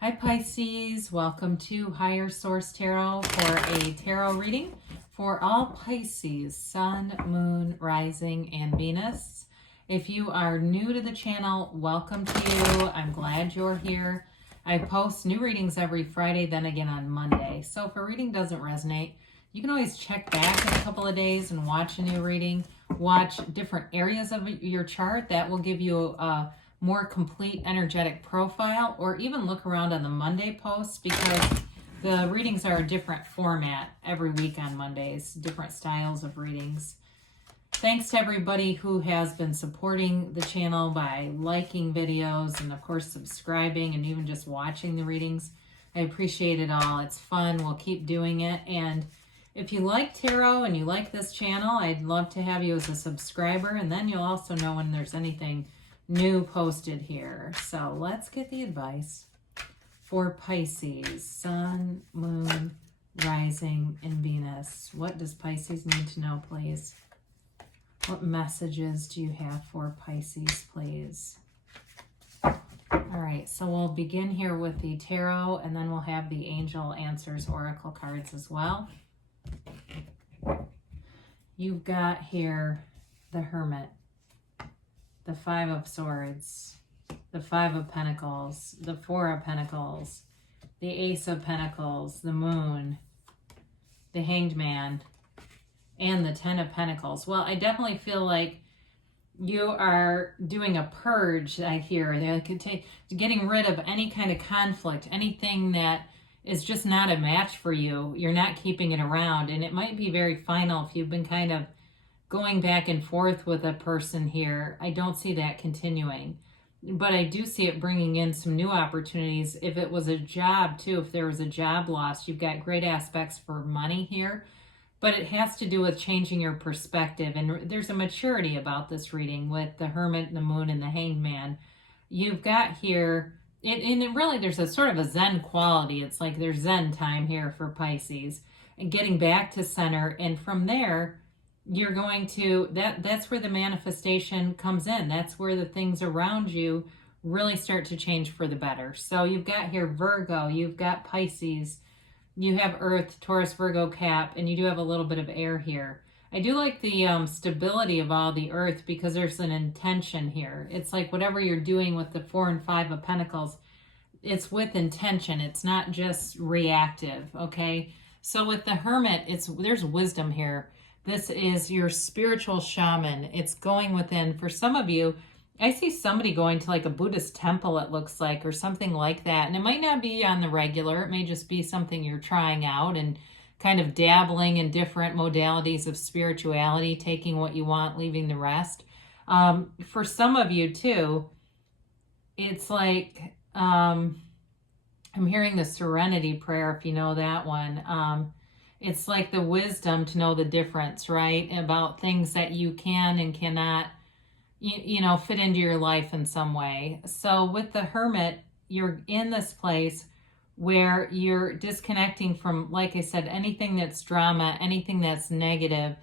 Hi Pisces, welcome to Higher Source Tarot for a tarot reading for all Pisces, Sun, Moon, Rising, and Venus. If you are new to the channel, welcome to you. I'm glad you're here. I post new readings every Friday, then again on Monday. So if a reading doesn't resonate, you can always check back in a couple of days and watch a new reading. Watch different areas of your chart. That will give you a more complete energetic profile, or even look around on the Monday posts, because the readings are a different format every week on Mondays, different styles of readings. Thanks to everybody who has been supporting the channel by liking videos and of course subscribing and even just watching the readings. I appreciate it all. It's fun. We'll keep doing it. And if you like tarot and you like this channel, I'd love to have you as a subscriber, and then you'll also know when there's anything new posted here. So let's get the advice for Pisces, Sun, Moon, Rising, and Venus. What does Pisces need to know, please? What messages do you have for Pisces, please? All right, so we'll begin here with the tarot, and then we'll have the Angel Answers Oracle cards as well. You've got here the Hermit, the Five of Swords, the Five of Pentacles, the Four of Pentacles, the Ace of Pentacles, the Moon, the Hanged Man, and the Ten of Pentacles. Well, I definitely feel like you are doing a purge, I hear. They could take getting rid of any kind of conflict, anything that is just not a match for you. You're not keeping it around, and it might be very final if you've been kind of going back and forth with a person here. I don't see that continuing, but I do see it bringing in some new opportunities. If it was a job too, if there was a job loss, you've got great aspects for money here, but it has to do with changing your perspective. And there's a maturity about this reading with the Hermit, the Moon, and the Hanged Man. You've got here, and it really, there's a sort of a Zen quality. It's like there's Zen time here for Pisces, and getting back to center. And from there, you're going to, that's where the manifestation comes in. That's where the things around you really start to change for the better. So you've got here Virgo, you've got Pisces, you have Earth, Taurus, Virgo, Cap, and you do have a little bit of air here. I do like the stability of all the Earth, because there's an intention here. It's like whatever you're doing with the Four and Five of Pentacles, it's with intention. It's not just reactive, okay? So with the Hermit, there's wisdom here. This is your spiritual shaman. It's going within. For some of you, I see somebody going to like a Buddhist temple, it looks like, or something like that. And it might not be on the regular. It may just be something you're trying out and kind of dabbling in different modalities of spirituality, taking what you want, leaving the rest. For some of you too, it's like, I'm hearing the Serenity Prayer, if you know that one. It's like the wisdom to know the difference, right? About things that you can and cannot, you know, fit into your life in some way. So with the Hermit, you're in this place where you're disconnecting from, like I said, anything that's drama, anything that's negative,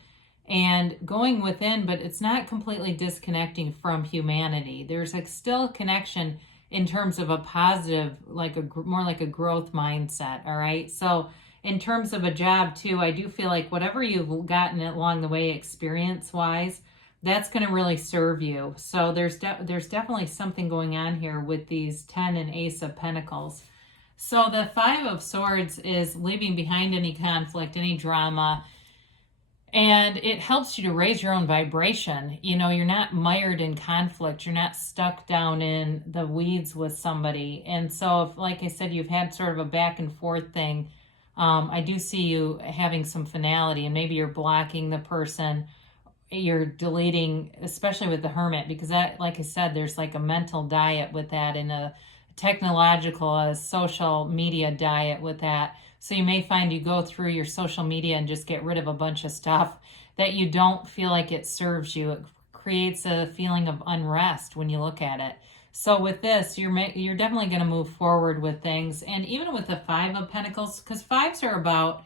and going within, but it's not completely disconnecting from humanity. There's like still a connection in terms of a positive, like more like a growth mindset, all right? So in terms of a job too, I do feel like whatever you've gotten along the way experience-wise, that's going to really serve you. So there's definitely something going on here with these 10 and Ace of Pentacles. So the Five of Swords is leaving behind any conflict, any drama, and it helps you to raise your own vibration. You know, you're not mired in conflict. You're not stuck down in the weeds with somebody. And so if, like I said, you've had sort of a back and forth thing, I do see you having some finality, and maybe you're blocking the person, you're deleting, especially with the Hermit, because that, like I said, there's like a mental diet with that, and a technological, a social media diet with that. So you may find you go through your social media and just get rid of a bunch of stuff that you don't feel like it serves you. It creates a feeling of unrest when you look at it. So with this, you're definitely going to move forward with things. And even with the Five of Pentacles, because fives are about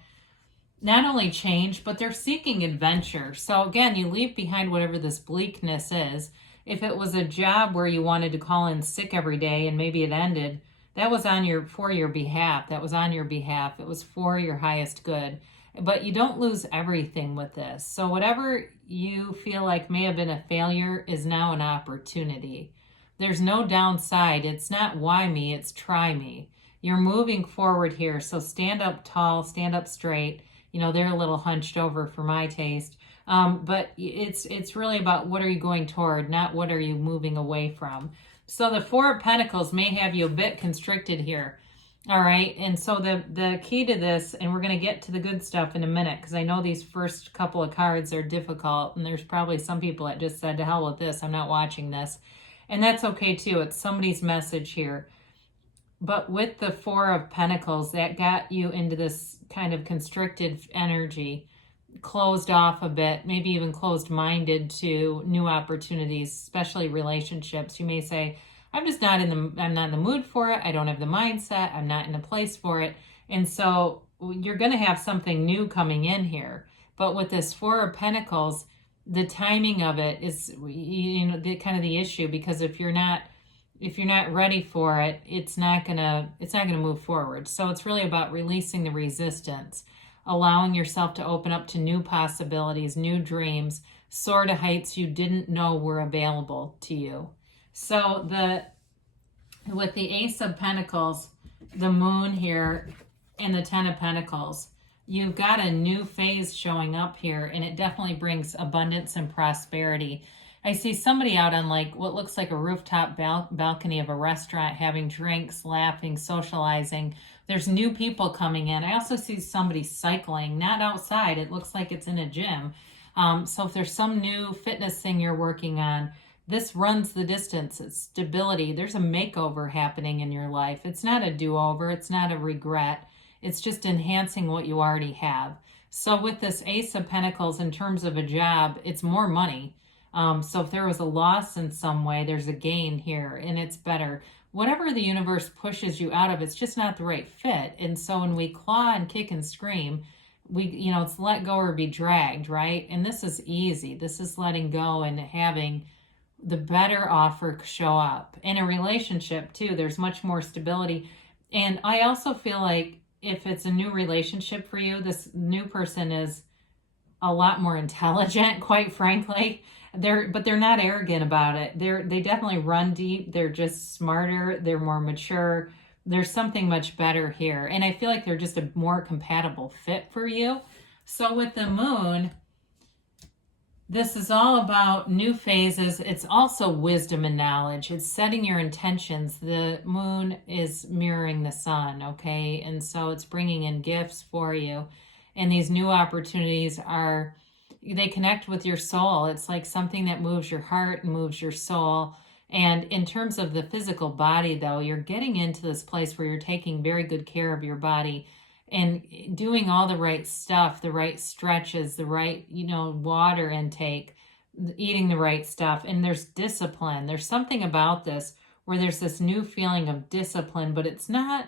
not only change, but they're seeking adventure. So again, you leave behind whatever this bleakness is. If it was a job where you wanted to call in sick every day and maybe it ended, That was for your behalf. That was on your behalf. It was for your highest good. But you don't lose everything with this. So whatever you feel like may have been a failure is now an opportunity. There's no downside. It's not why me, it's try me. You're moving forward here. So stand up tall, stand up straight. You know, they're a little hunched over for my taste. But it's really about what are you going toward, not what are you moving away from. So the Four of Pentacles may have you a bit constricted here. All right. And so the key to this, and we're going to get to the good stuff in a minute, because I know these first couple of cards are difficult, and there's probably some people that just said, to hell with this, I'm not watching this. And that's okay too. It's somebody's message here. But with the Four of Pentacles, that got you into this kind of constricted energy, closed off a bit, maybe even closed-minded to new opportunities, especially relationships. You may say, I'm not in the mood for it. I don't have the mindset. I'm not in a place for it. And so you're going to have something new coming in here. But with this Four of Pentacles, the timing of it is, you know, the issue, because if you're not ready for it, it's not gonna move forward. So it's really about releasing the resistance, allowing yourself to open up to new possibilities, new dreams, soar to heights you didn't know were available to you. So with the Ace of Pentacles, the Moon here, and the Ten of Pentacles, you've got a new phase showing up here, and it definitely brings abundance and prosperity. I see somebody out on like what looks like a rooftop balcony of a restaurant, having drinks, laughing, socializing. There's new people coming in. I also see somebody cycling, not outside. It looks like it's in a gym. So if there's some new fitness thing you're working on, this runs the distance. It's stability. There's a makeover happening in your life. It's not a do-over. It's not a regret. It's just enhancing what you already have. So with this Ace of Pentacles, in terms of a job, it's more money. So if there was a loss in some way, there's a gain here, and it's better. Whatever the universe pushes you out of, it's just not the right fit. And so when we claw and kick and scream, it's let go or be dragged, right? And this is easy. This is letting go and having the better offer show up. In a relationship too, there's much more stability. And I also feel like if it's a new relationship for you, this new person is a lot more intelligent, quite frankly. But they're not arrogant about it. They definitely run deep. They're just smarter. They're more mature. There's something much better here. And I feel like they're just a more compatible fit for you. So with the Moon, this is all about new phases. It's also wisdom and knowledge. It's setting your intentions. The Moon is mirroring the Sun, okay? And so it's bringing in gifts for you. And these new opportunities they connect with your soul. It's like something that moves your heart and moves your soul. And in terms of the physical body, though, you're getting into this place where you're taking very good care of your body and doing all the right stuff, the right stretches, the right, water intake, eating the right stuff. And there's discipline. There's something about this where there's this new feeling of discipline, but it's not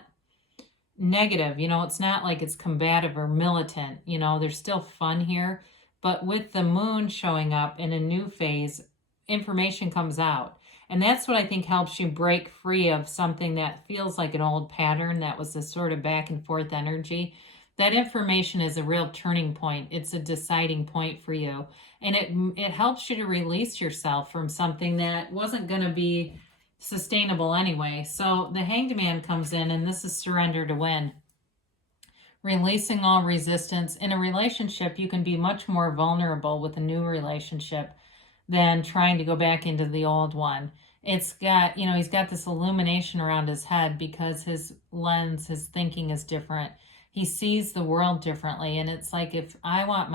negative. It's not like it's combative or militant. There's still fun here. But with the Moon showing up in a new phase, information comes out. And that's what I think helps you break free of something that feels like an old pattern that was this sort of back and forth energy. That information is a real turning point. It's a deciding point for you. And it helps you to release yourself from something that wasn't going to be sustainable anyway. So the Hanged Man comes in, and this is surrender to win. Releasing all resistance. In a relationship, you can be much more vulnerable with a new relationship than trying to go back into the old one. It's got, he's got this illumination around his head because his lens, his thinking is different. He sees the world differently. And it's like, if I want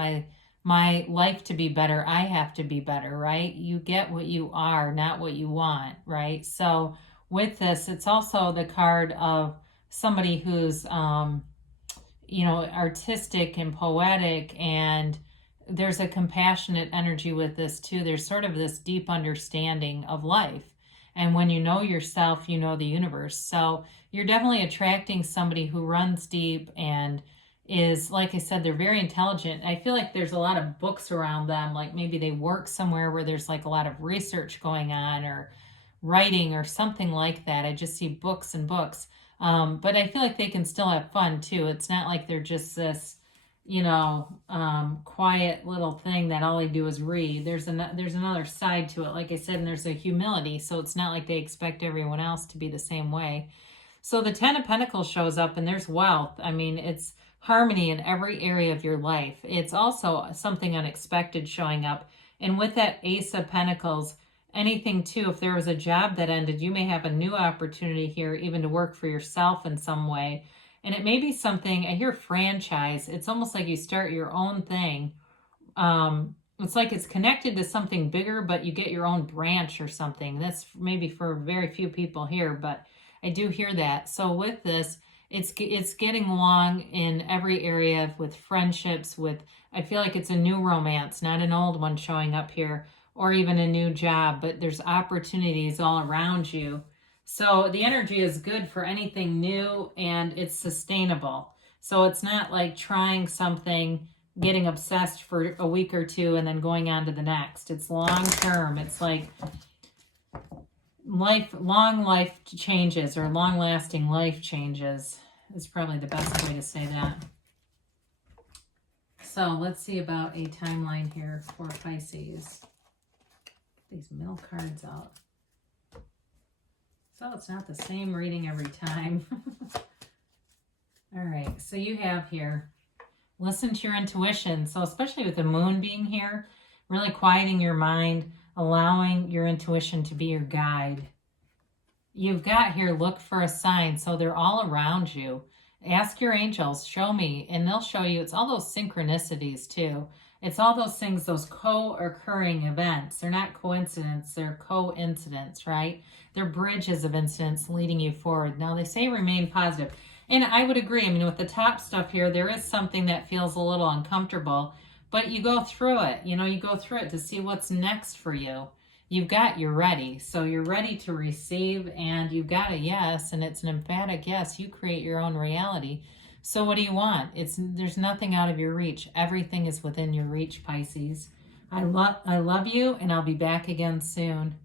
my life to be better, I have to be better, right? You get what you are, not what you want, right? So with this, it's also the card of somebody who's, artistic and poetic, and there's a compassionate energy with this too. There's sort of this deep understanding of life. And when you know yourself, you know the universe. So you're definitely attracting somebody who runs deep and is, like I said, they're very intelligent. I feel like there's a lot of books around them. Like maybe they work somewhere where there's like a lot of research going on, or writing or something like that. I just see books and books. But I feel like they can still have fun too. It's not like they're just this, quiet little thing that all they do is read. There's another side to it, like I said, and there's a humility. So it's not like they expect everyone else to be the same way. So the Ten of Pentacles shows up, and there's wealth. I mean, it's harmony in every area of your life. It's also something unexpected showing up. And with that Ace of Pentacles, anything too, if there was a job that ended, you may have a new opportunity here, even to work for yourself in some way. And it may be something, I hear franchise. It's almost like you start your own thing. It's like it's connected to something bigger, but you get your own branch or something. That's maybe for very few people here, but I do hear that. So with this, it's getting along in every area with friendships, I feel like it's a new romance, not an old one showing up here, or even a new job, but there's opportunities all around you. So the energy is good for anything new, and it's sustainable. So it's not like trying something, getting obsessed for a week or two, and then going on to the next. It's long term. It's like long life changes, or long lasting life changes is probably the best way to say that. So let's see about a timeline here for Pisces. Get these middle cards out. So it's not the same reading every time. All right, so you have here, listen to your intuition. So especially with the moon being here, really quieting your mind, allowing your intuition to be your guide. You've got here, look for a sign. So they're all around you. Ask your angels, show me, and they'll show you. It's all those synchronicities too. It's all those things, those co-occurring events. They're not coincidence, they're coincidence, right? They're bridges of incidents leading you forward. Now they say remain positive. And I would agree. I mean, with the top stuff here, there is something that feels a little uncomfortable, but you go through it. You go through it to see what's next for you. You're ready. So you're ready to receive, and you've got a yes, and it's an emphatic yes. You create your own reality. So what do you want? There's nothing out of your reach. Everything is within your reach, Pisces. I love you, and I'll be back again soon.